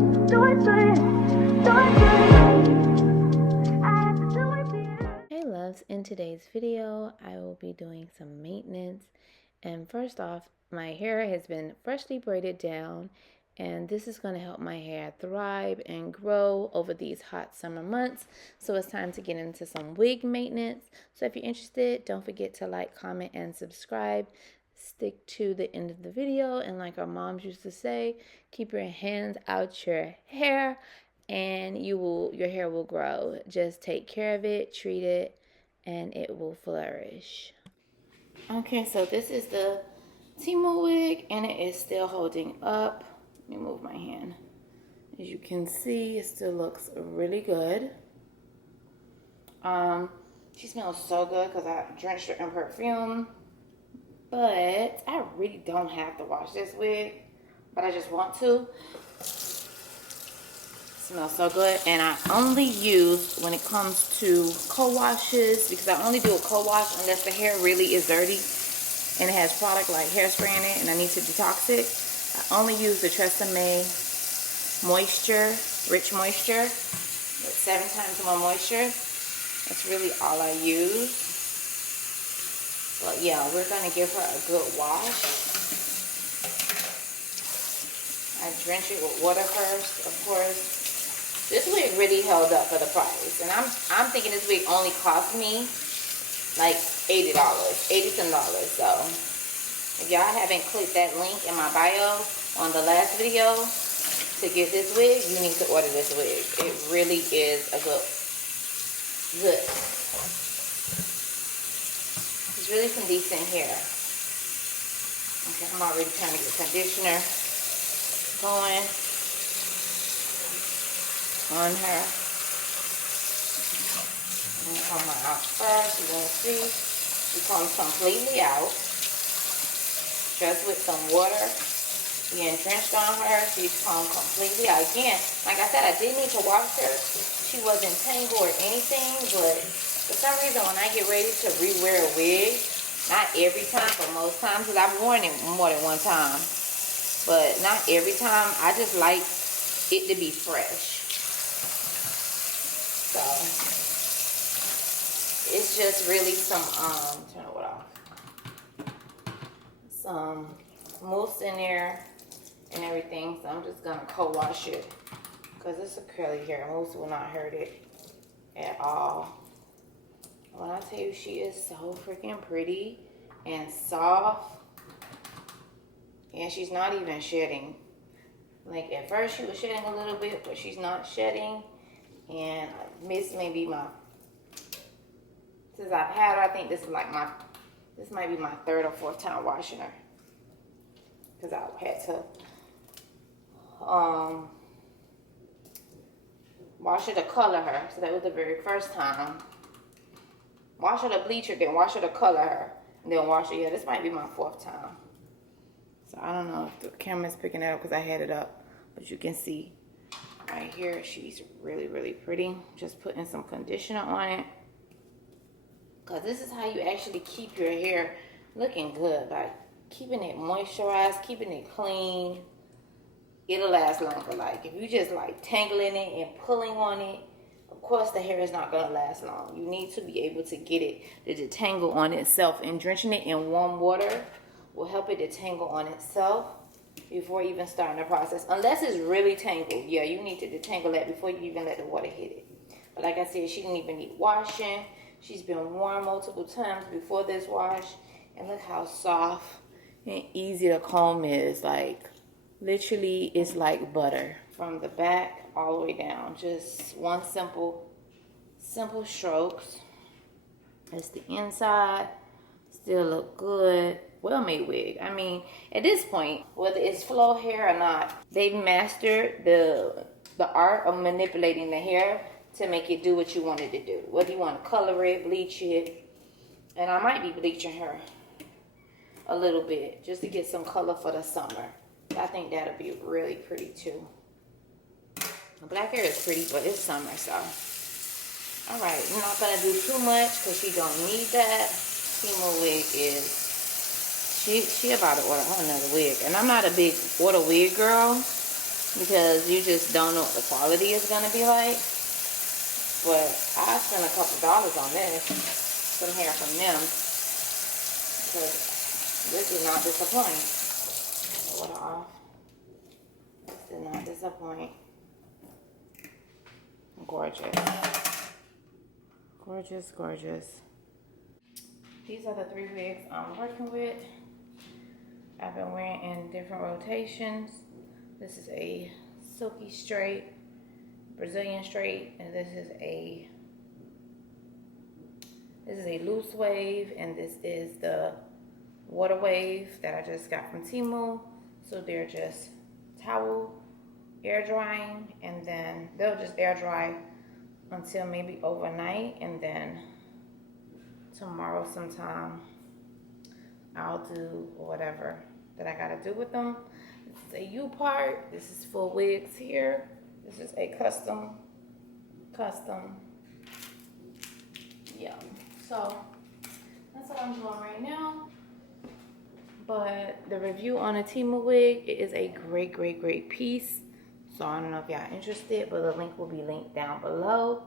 Hey loves, in today's video I will be doing some maintenance, and first off, my hair has been freshly braided down, and this is going to help my hair thrive and grow over these hot summer months. So it's time to get into some wig maintenance. So if you're interested, don't forget to like, comment, and subscribe. Stick to the end of the video, and like our moms used to say, keep your hands out your hair and your hair will grow. Just take care of it, treat it, and it will flourish. Okay, so this is the Timo wig, and it is still holding up. Let me move my hand. As you can see, it still looks really good. She smells so good because I drenched her in perfume. But I really don't have to wash this wig, but I just want to. Smells so good. And I only use, when it comes to co-washes, because I only do a co-wash unless the hair really is dirty and it has product like hairspray in it and I need to detox it. I only use the Tresemme moisture, rich moisture, with 7 times more moisture. That's really all I use. But yeah, we're gonna give her a good wash. I drench it with water first, of course. This wig really held up for the price, and I'm thinking this wig only cost me like $80, $80 some. So if y'all haven't clicked that link in my bio on the last video to get this wig, you need to order this wig. It really is a good. It's really some decent hair. Okay, I'm already trying to get conditioner going on her. I'm gonna comb her out first. You're gonna see she comes completely out, just with some water being drenched on her. She's come completely out. Again, like I said, I didn't need to wash her. She wasn't tangled or anything, but for some reason when I get ready to re-wear a wig, not every time, but most times, because I've worn it more than one time, but not every time, I just like it to be fresh. So it's just really some turn it off, some mousse in there and everything. So I'm just gonna co-wash it because it's a curly hair. Mousse will not hurt it at all. When I tell you, she is so freaking pretty and soft, and she's not even shedding. Like at first she was shedding a little bit, but she's not shedding. And this may be my, since I've had her, I think this is like this might be my 3rd or 4th time washing her. Because I had to wash her to color her. So that was the very first time. Wash her to bleach her, then wash her to color her, and then wash her. Yeah, this might be my 4th time. So I don't know if the camera's picking it up because I had it up, but you can see right here, she's really, really pretty. Just putting some conditioner on it. Because this is how you actually keep your hair looking good. Like keeping it moisturized, keeping it clean. It'll last longer. Like if you just like tangling it and pulling on it, of course the hair is not going to last long. You need to be able to get it to detangle on itself. And drenching it in warm water will help it detangle on itself before even starting the process. Unless it's really tangled. Yeah, you need to detangle that before you even let the water hit it. But like I said, she didn't even need washing. She's been worn multiple times before this wash. And look how soft and easy the comb is. Like, literally, it's like butter. From the back all the way down. Just one simple strokes. That's the inside. Still look good. Well-made wig. I mean, at this point, whether it's flow hair or not, they've mastered the art of manipulating the hair to make it do what you want it to do. Whether you want to color it, bleach it, and I might be bleaching her a little bit just to get some color for the summer. I think that'll be really pretty too. Black hair is pretty, but it's summer, so. Alright, I'm not going to do too much because she don't need that. Timo wig is, she about to order another wig. And I'm not a big order wig girl. because you just don't know what the quality is going to be like. But I spent a couple dollars on this, some hair from them, because this did not disappoint. Water off. This did not disappoint. Gorgeous. Gorgeous, gorgeous. These are the 3 wigs I'm working with. I've been wearing in different rotations. This is a silky straight, Brazilian straight, and this is a loose wave, and this is the water wave that I just got from Temu. So they're just towel air drying, and then they'll just air dry until maybe overnight, and then tomorrow sometime I'll do whatever that I gotta do with them. This is a U part. This is full wigs here. This is a custom. Yeah. So that's what I'm doing right now. But the review on a Temu wig, it is a great piece. So I don't know if y'all interested, but the link will be linked down below.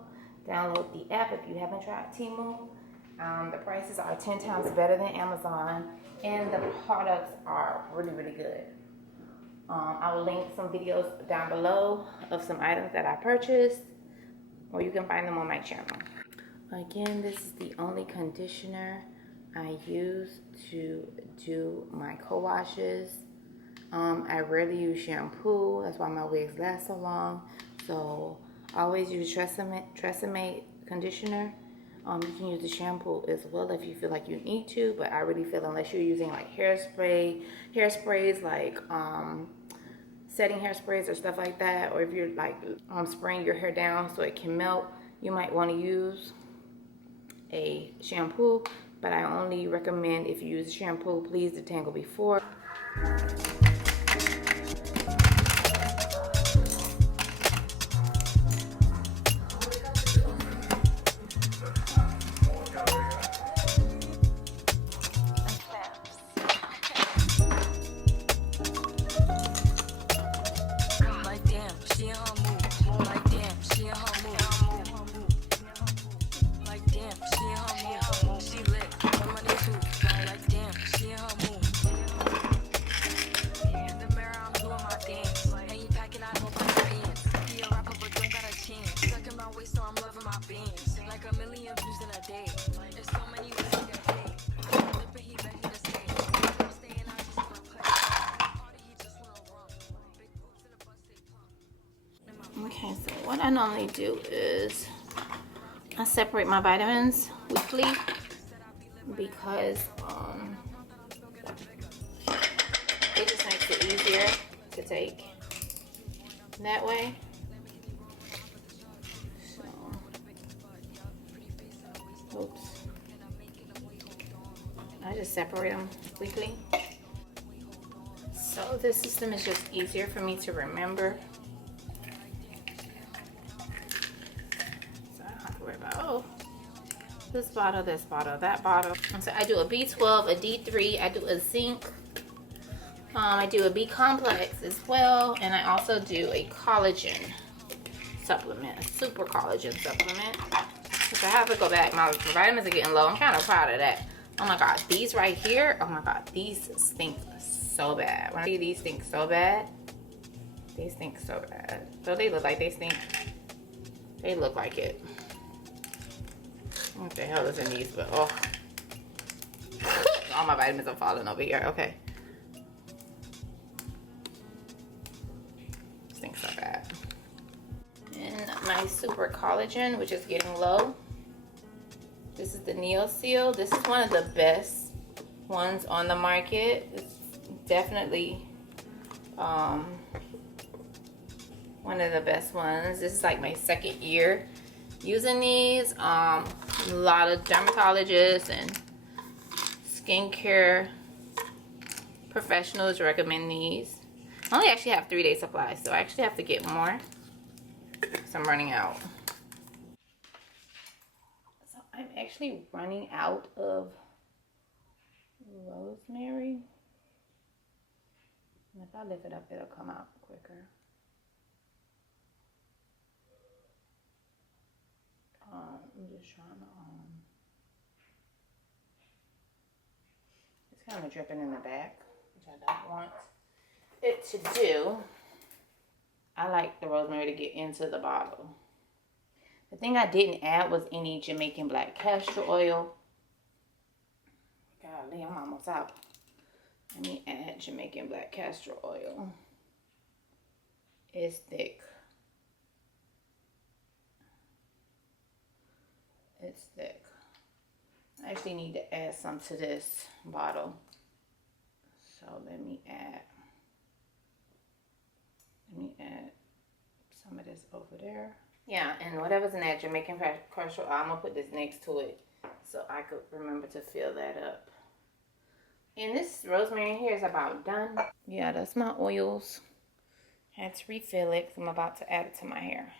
Download the app if you haven't tried Temu. The prices are 10 times better than Amazon, and the products are really good. I will link some videos down below of some items that I purchased, or you can find them on my channel. Again, this is the only conditioner I use to do my co-washes. I rarely use shampoo. That's why my wigs last so long. So I always use Tresemme conditioner. You can use the shampoo as well if you feel like you need to, but I really feel unless you're using like hairsprays like setting hairsprays or stuff like that, or if you're like spraying your hair down so it can melt, you might want to use a shampoo. But I only recommend, if you use a shampoo, please detangle before. Okay, so what I normally do is I separate my vitamins weekly because it just makes it easier to take that way. So, oops. I just separate them weekly. So this system is just easier for me to remember. Oh, this bottle, that bottle. So I do a B12, a D3, I do a zinc, I do a B complex as well, and I also do a collagen supplement, a super collagen supplement. So I have to go back. My vitamins are getting low. I'm kind of proud of that. Oh my god, these right here, oh my god, these stink so bad. When I see these stink so bad, they stink so bad. So they look like they stink. They look like it. What the hell is in these? But oh, all my vitamins are falling over here. Okay, stinks so bad. And my super collagen, which is getting low. This is the Neo Seal. This is one of the best ones on the market. It's definitely one of the best ones. This is like my second year using these. A lot of dermatologists and skincare professionals recommend these. I only actually have 3-day supply, so I actually have to get more, so I'm running out. So I'm actually running out of rosemary. And if I lift it up, it'll come out quicker. I'm just trying to, it's kind of dripping in the back, which I don't want it to do. I like the rosemary to get into the bottle. The thing I didn't add was any Jamaican black castor oil. Golly, I'm almost out. Let me add Jamaican black castor oil. It's thick. It's thick. I actually need to add some to this bottle. So let me add some of this over there. Yeah, and whatever's in that Jamaican castor oil, I'm gonna put this next to it so I could remember to fill that up. And this rosemary here is about done. Yeah, that's my oils. Had to refill it because I'm about to add it to my hair.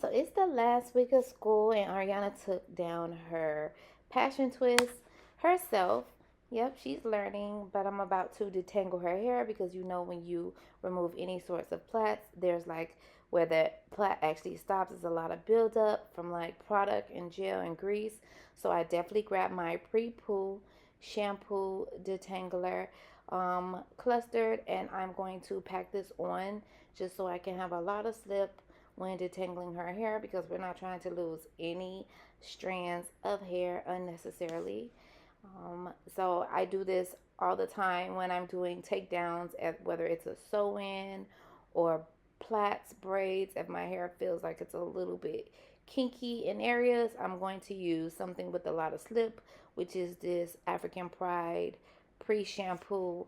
So it's the last week of school and Ariana took down her passion twist herself. Yep, she's learning, but I'm about to detangle her hair because you know when you remove any sorts of plaits, there's like where the plait actually stops is a lot of buildup from like product and gel and grease. So I definitely grabbed my pre-poo shampoo detangler clustered, and I'm going to pack this on just so I can have a lot of slip when detangling her hair because we're not trying to lose any strands of hair unnecessarily. So I do this all the time when I'm doing takedowns, whether it's a sew-in or plaits, braids. If my hair feels like it's a little bit kinky in areas, I'm going to use something with a lot of slip, which is this African Pride pre-shampoo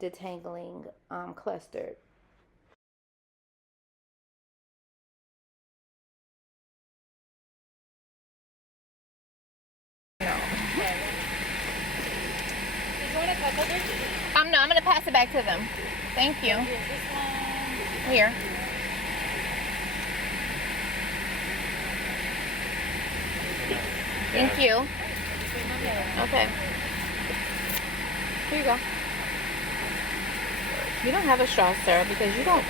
detangling clustered. No, I'm gonna pass it back to them. Thank you. Here. Thank you. Okay. Here you go. You don't have a straw, sir, because you don't.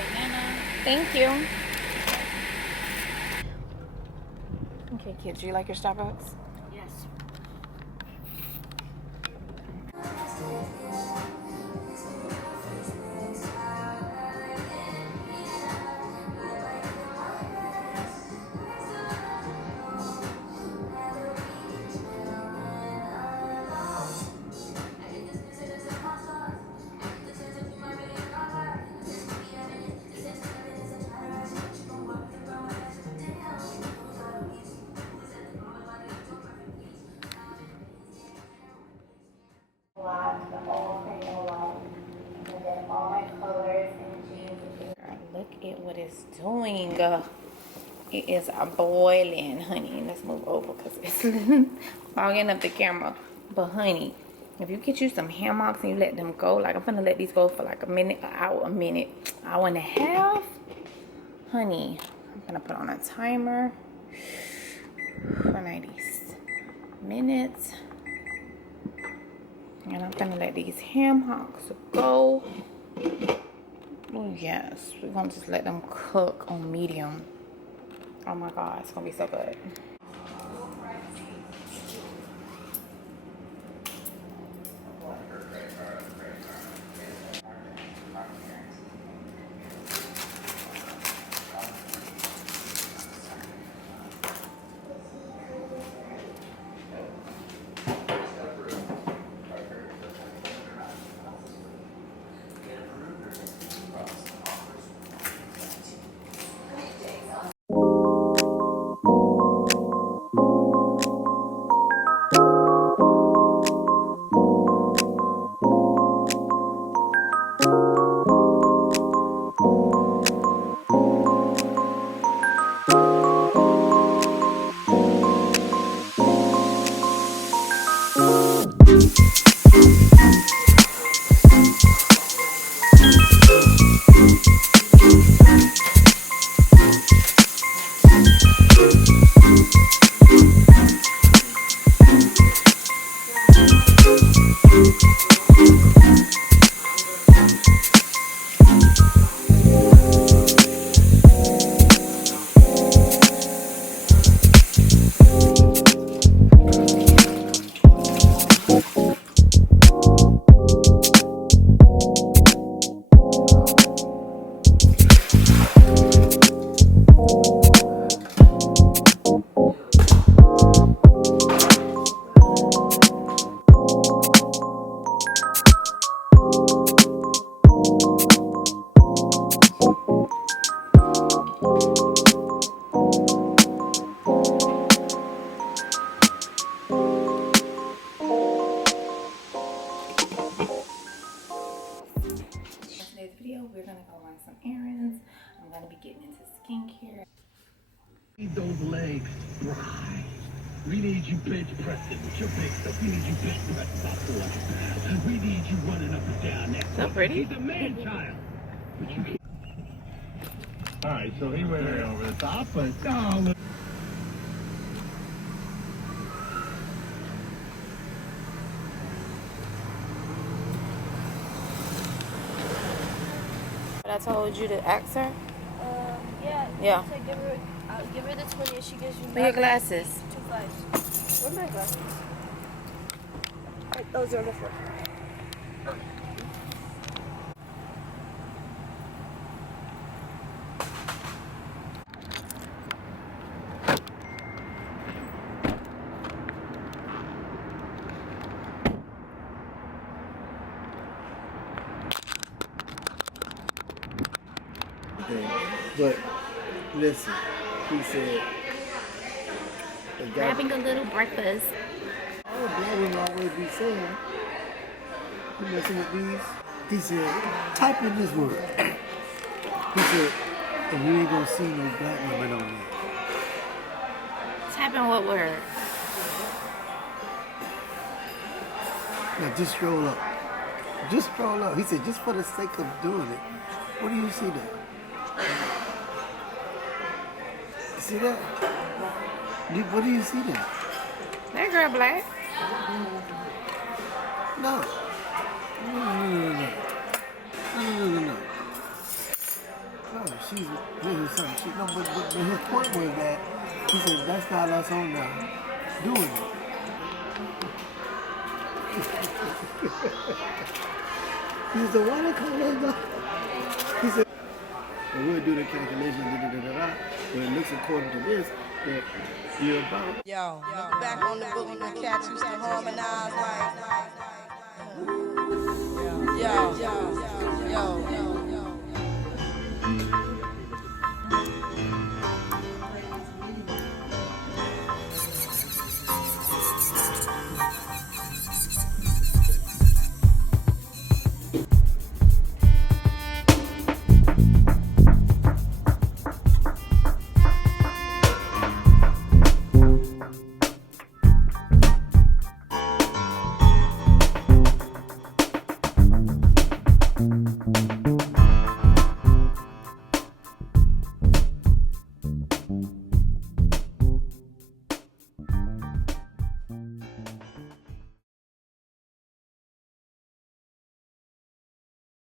Thank you. Okay, kids, do you like your Starbucks? Yes. Look at what it's doing. It is boiling, honey. Let's move over because it's fogging up the camera. But honey, if you get you some hammocks and you let them go, like I'm gonna let these go for like a minute, an hour, hour and a half. Honey, I'm gonna put on a timer for 90 minutes. And I'm gonna let these ham hocks go. Oh yes, we're gonna just let them cook on medium. Oh my god, it's gonna be so good. getting into skincare. Need those legs dry. We need you bench pressing with your big stuff. We need you bench pressing by force. We need you running up and down that. So pretty. He's a man child. But you can't. All right, so he went over the top, but no. I told you to ask her? Yeah. Yeah. So give her the 20 if she gives you For your glasses. 2 5s. Where are my glasses? Right, those are on the floor. But listen, he said, Having a little breakfast. oh, that would always be saying, you messing with these? He said, type in this word. He said, and you ain't gonna see no black women on there. Type in what word? Now just scroll up. Just scroll up. He said, just for the sake of doing it. What do you see there? You see that? What do you see there? That girl black. No. No. No, she's doing something. But his point was that he said that's not us on now doing it. He said, why they call us now? He said, well, we'll do the calculation, but it looks according to this that you're about. Yo, back on the boogie when cats used to harmonize like. Yo.